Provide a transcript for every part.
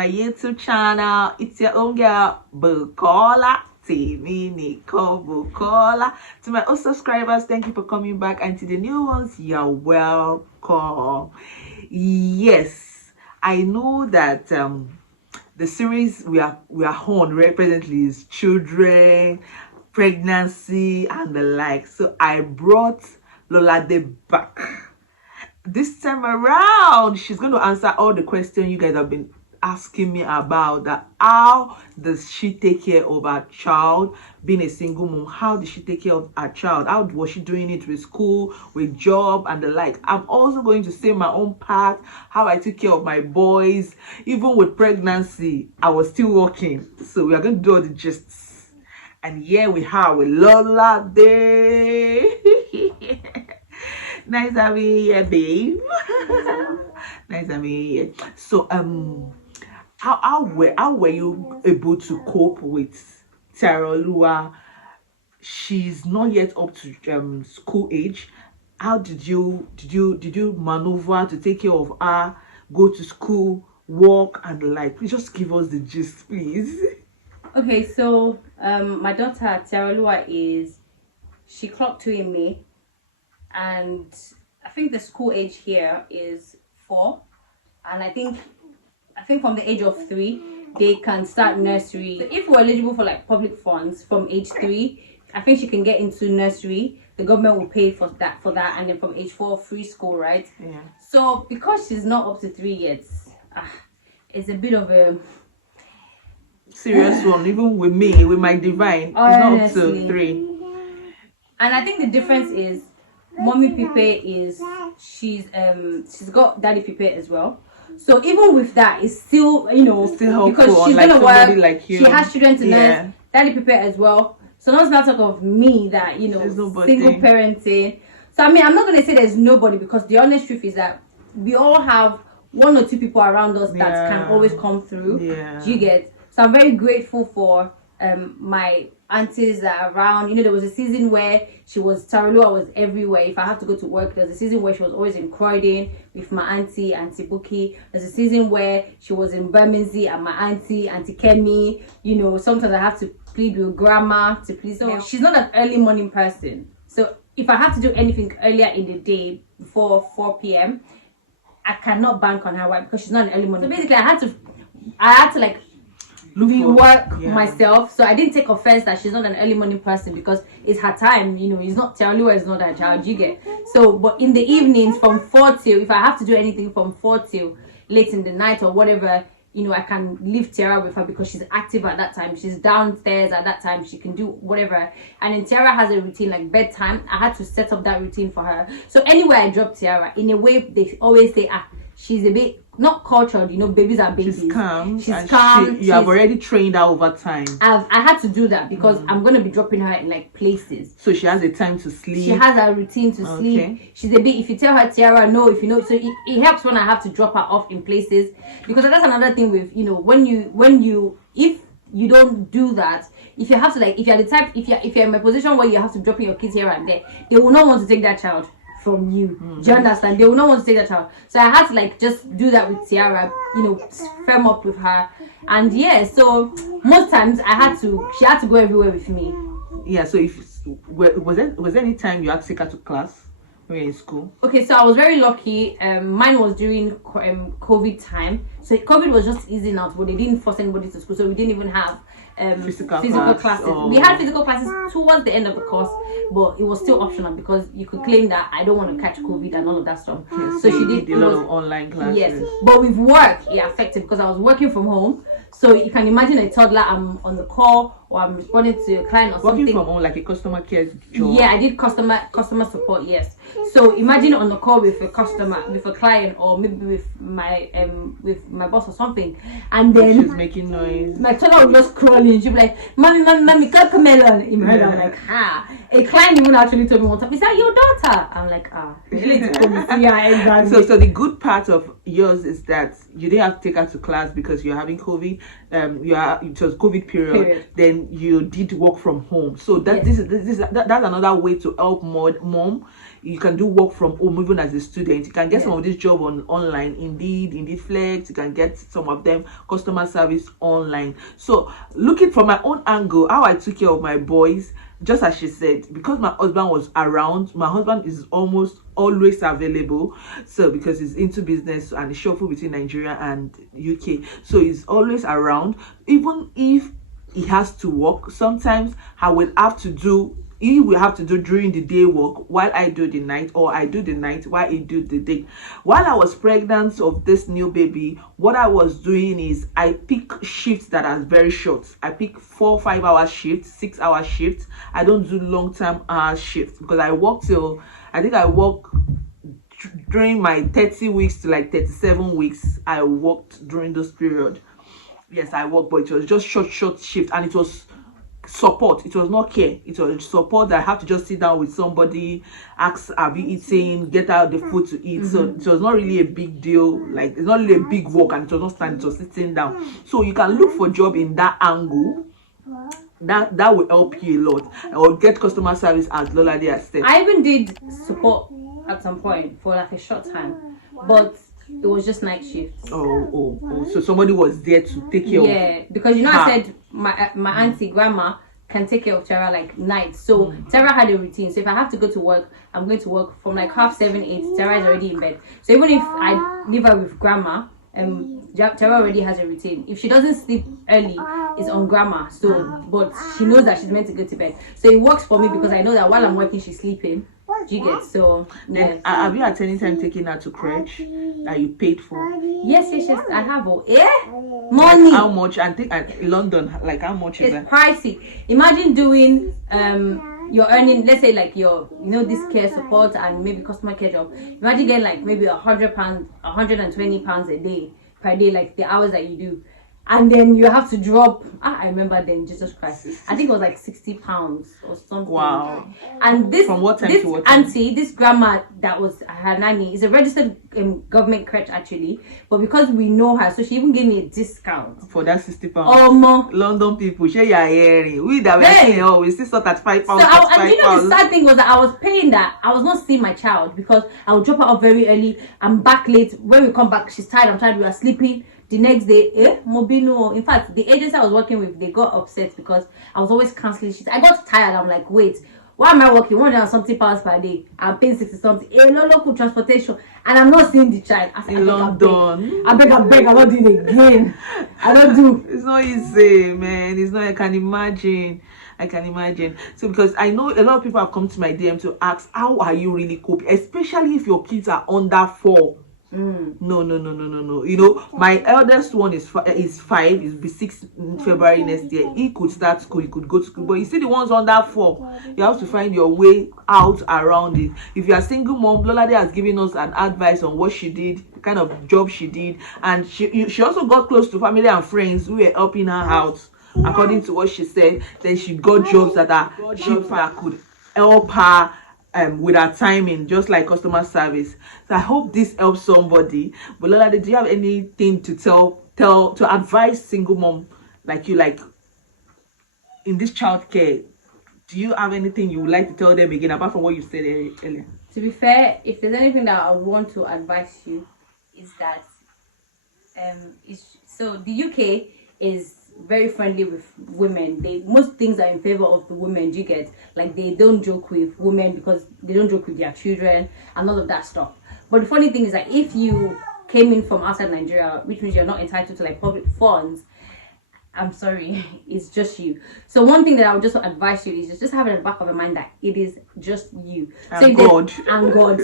my YouTube channel. It's your own girl, Bukola. Bukola. To my old subscribers, thank you for coming back, and to the new ones, you're welcome. Yes, I know that the series we are on presently is children, pregnancy, and the like. So I brought Lolade back. This time around, she's going to answer all the questions you guys have been asking me about. That how does she take care of her child, being a single mom? How did she take care of her child? How was she doing it with school, with job, and the like? I'm also going to say my own part, how I took care of my boys. Even with pregnancy, I was still working. So we are going to do all the gists. And here we are with Lolade. Nice having you here, babe. Nice having you here. So how were you able to cope with Tiarolua? She's not yet up to school age. How did you maneuver to take care of her, go to school, work, and the like? Please just give us the gist, please. Okay, so my daughter Tiarolua she clocked 2 in May, and I think the school age here is 4, and I think from the age of 3 they can start nursery. So if we're eligible for like public funds from age 3, I think she can get into nursery. The government will pay for that, and then from age 4 free school, right? Yeah. So because she's not up to 3 yet, it's a bit of a serious one. Even with me, with my divine, it's not up to 3. And I think the difference is mommy Pipe she's got daddy Pipe as well. So even with that, it's still, it's still helpful, because she's gonna work. Like you. She has children to nurse, daddy Pipe as well. So not talk of me that single parenting. So I mean, I'm not gonna say there's nobody, because the honest truth is that we all have 1 or 2 people around us that can always come through. Yeah. Do you get? So I'm very grateful for my aunties that are around. There was a season where Tiarolua was everywhere. If I have to go to work, there's a season where she was always in Croydon with my auntie Buki. There's a season where she was in Bermondsey and my auntie Kemi. Sometimes I have to plead with grandma to please her. She's not an early morning person. So if I have to do anything earlier in the day before 4 p.m, I cannot bank on her, right? Because she's not an early morning. So basically I had to like rework myself. So I didn't take offense that she's not an early morning person, because it's her time. It's not Tiarolua is not her child. You get? So but in the evenings from 4 till, if I have to do anything from 4 till late in the night or whatever, I can leave Tiara with her, because she's active at that time. She's downstairs at that time. She can do whatever. And then Tiara has a routine like bedtime. I had to set up that routine for her. So anywhere I drop Tiara, in a way they always say, she's a bit not cultured, babies are babies. She's calm. You have already trained her over time. I had to do that, because I'm going to be dropping her in like places. So she has a time to sleep. She has a routine to sleep. She's a bit, if you tell her Tiara, no, if so it helps when I have to drop her off in places. Because that's another thing with, if you don't do that, if you have to, like, if you're the type, if you're in a position where you have to drop in your kids here and there, they will not want to take that child from you. Do you understand? They will not want to take that child. So I had to like just do that with Tiara, firm up with her. And so most times she had to go everywhere with me. Yeah, so was there any time you had to take her to class when you were in school? Okay, so I was very lucky. Mine was during COVID time. So COVID was just easing out, but they didn't force anybody to school. So we didn't even have physical classes. We had physical classes towards the end of the course, but it was still optional, because you could claim that I don't want to catch COVID and all of that stuff. Yes, so she did a lot of online classes. Yes, but with work it affected, because I was working from home. So you can imagine a toddler, I'm on the call or I'm responding to a client or something. Working from home, like a customer care job. Yeah, I did customer support, yes. So imagine on the call with a client, or maybe with my boss or something, and then she's making noise. My toddler would just crawling. She'd be like, "Mommy, come melon." In my head, I'm like, A client even actually told me one time, "Is that your daughter?" I'm like, So the good part of yours is that you didn't have to take her to class because you're having COVID. It was COVID period. Then then you did work from home. So that that's another way to help mom. You can do work from home even as a student. You can get some of this job online, Indeed Flex. You can get some of them customer service online. So looking from my own angle, how I took care of my boys, just as she said, because my husband was around, my husband is almost always available. So because he's into business and he shuffle between Nigeria and UK, so he's always around. Even if he has to work, sometimes he will have to do during the day work while I do the night, or I do the night while he do the day. While I was pregnant of this new baby, what I was doing is I pick shifts that are very short. I pick 4-5 hour shifts, 6 hour shifts. I don't do long-term hour shifts because I work during my 30 weeks to like 37 weeks. I worked during this period. Yes, I worked, but it was just short shift, and it was support. It was not care. It was support that I have to just sit down with somebody, ask, have you eaten, get out the food to eat. So it was not really a big deal. Like, it's not really a big work, and it was not standing, it was sitting down. So you can look for job in that angle. That will help you a lot. Or get customer service, as Lolade has said. I even did support at some point for like a short time, but it was just night shifts. So somebody was there to take care of. Yeah, because I said my auntie grandma can take care of Tara like night. So Tara had a routine. So if I have to go to work, I'm going to work from like 7:30, 8. Tara is already in bed. So even if I leave her with grandma, Tara already has a routine. If she doesn't sleep early, it's on grandma. So, but she knows that she's meant to go to bed. So it works for me because I know that while I'm working, she's sleeping. Do you get? So yes. Have you at any time taken her to crèche that you paid for? Yes, I have. Money. How much? I think at London, like how much is it? It's pricey. Imagine doing you're earning, let's say like this care support and maybe customer care job. Imagine getting like maybe £100, £120 a day per day, like the hours that you do. And then you have to drop, I remember then, Jesus Christ, I think it was like £60 or something. Wow. And this, from what time this to what time? auntie, this grandma that was her nanny, is a registered government crèche actually. But because we know her, so she even gave me a discount. For that £60? London people, share your hearing. We that we still sort at £5. So and the sad thing was that I was paying that. I was not seeing my child because I would drop her off very early. I'm back late. When we come back, she's tired, I'm tired, we are sleeping. The next day, Mobino. In fact, the agency I was working with, they got upset because I was always cancelling shit. I got tired. I'm like, wait, why am I working 100 and something pounds per day? I'm paying 60 something. No local transportation, and I'm not seeing the child. In London. I beg. I'm not doing it again. I don't do. It's not easy, man. It's not. I can imagine. So because I know a lot of people have come to my DM to ask, how are you really coping, especially if your kids are under 4. No. My eldest one is 5. He'll be 6 in February next year. He could start school, he could go to school. But you see the ones under 4, you have to find your way out around it. If you are single mom, Lolade has given us an advice on what she did, the kind of job she did, and she also got close to family and friends who were helping her out. According to what she said, then she got jobs that are cheaper, that could help her with our timing, just like customer service. So I hope this helps somebody. But Lolade, do you have anything to to advise single mom like you, like in this childcare? Do you have anything you would like to tell them again apart from what you said earlier? To be fair, if there's anything that I want to advise you, is that so the UK is very friendly with women. Most things are in favor of the women. You get, like, they don't joke with women because they don't joke with their children and all of that stuff. But the funny thing is that if you came in from outside Nigeria, which means you're not entitled to like public funds, I'm sorry, it's just you. So one thing that I would just advise you is just have it in the back of your mind that it is just you. And God.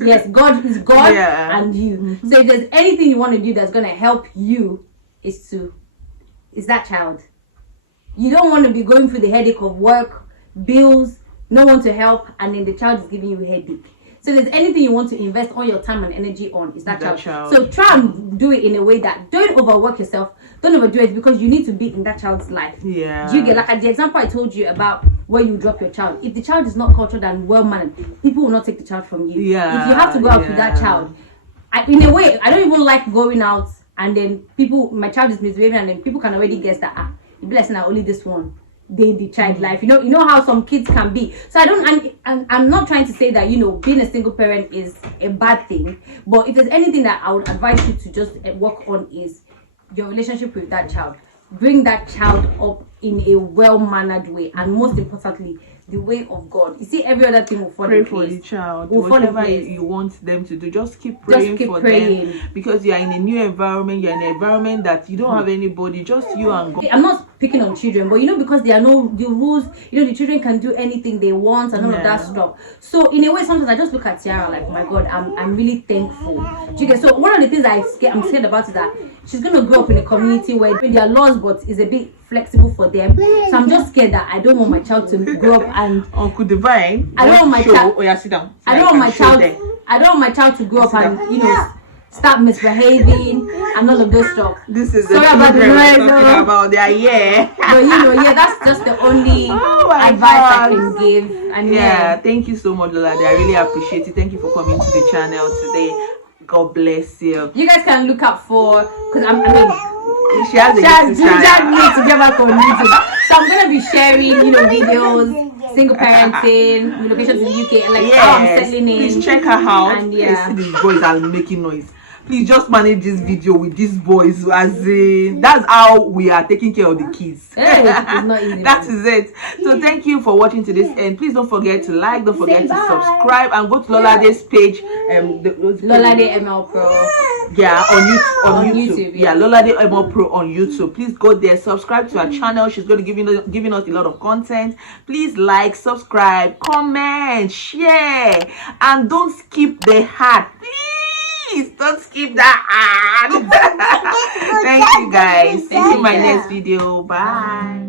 Yes, God is God, and you. So if there's anything you want to do that's going to help you, is that child. You don't want to be going through the headache of work, bills, no one to help, and then the child is giving you a headache. So if there's anything you want to invest all your time and energy on, is that child. So try and do it in a way that don't overwork yourself, don't overdo it, because you need to be in that child's life. Yeah. Do you get, like the example I told you about where you drop your child? If the child is not cultured and well mannered, people will not take the child from you. Yeah. If you have to go out with that child, in a way, I don't even like going out and then my child is misbehaving, and then people can already guess that the blessing are only this one. day in the child life. You know how some kids can be. So I'm not trying to say that, you know, being a single parent is a bad thing, but if there's anything that I would advise you to just work on is your relationship with that child. Bring that child up in a well-mannered way, and most importantly, the way of God. You see, every other thing will fall in place. Pray for the child. Whatever you want them to do, just keep praying for them, because you are in a new environment. You're in an environment that you don't have anybody, just you and God. I'm not picking on children, but you know, because there are the rules, you know, the children can do anything they want and all of that stuff. So in a way, sometimes I just look at Tiara like, oh my God, I'm really thankful. Do you get? So one of the things I'm scared about is that she's gonna grow up in a community where there are laws, but it's a bit flexible for them. So I'm just scared that I don't want my child to grow up and Uncle Divine. I don't want my child. Oh yeah, sit down. I don't want my child. I don't want my child to grow up and, you know, start misbehaving and all of those stuff. This is the children we're talking about. They are here. But you know, yeah, that's just the only advice I can give. And yeah, thank you so much, Lolade. I really appreciate it. Thank you for coming to the channel today. God bless you. You guys can look up for, because I mean, she has a YouTube channel. To get back on YouTube. So I'm gonna be sharing, you know, videos, single parenting, relocations in the UK, and like how I'm settling in. Please check her out. And yeah, these boys are making noise. Please just manage this video with these boys, as in that's how we are taking care of the kids. Hey, it's not easy. That is it. So thank you for watching to this end. Please don't forget to like, don't forget to subscribe, and go to Lolade's page. Lolade Mlpro. Yeah, on YouTube. Yeah, Lolade Mlpro on YouTube. Please go there, subscribe to our channel. She's going to giving us a lot of content. Please like, subscribe, comment, share, and don't skip the heart. Please don't skip that ad. Thank you guys. See you in my next video. Bye.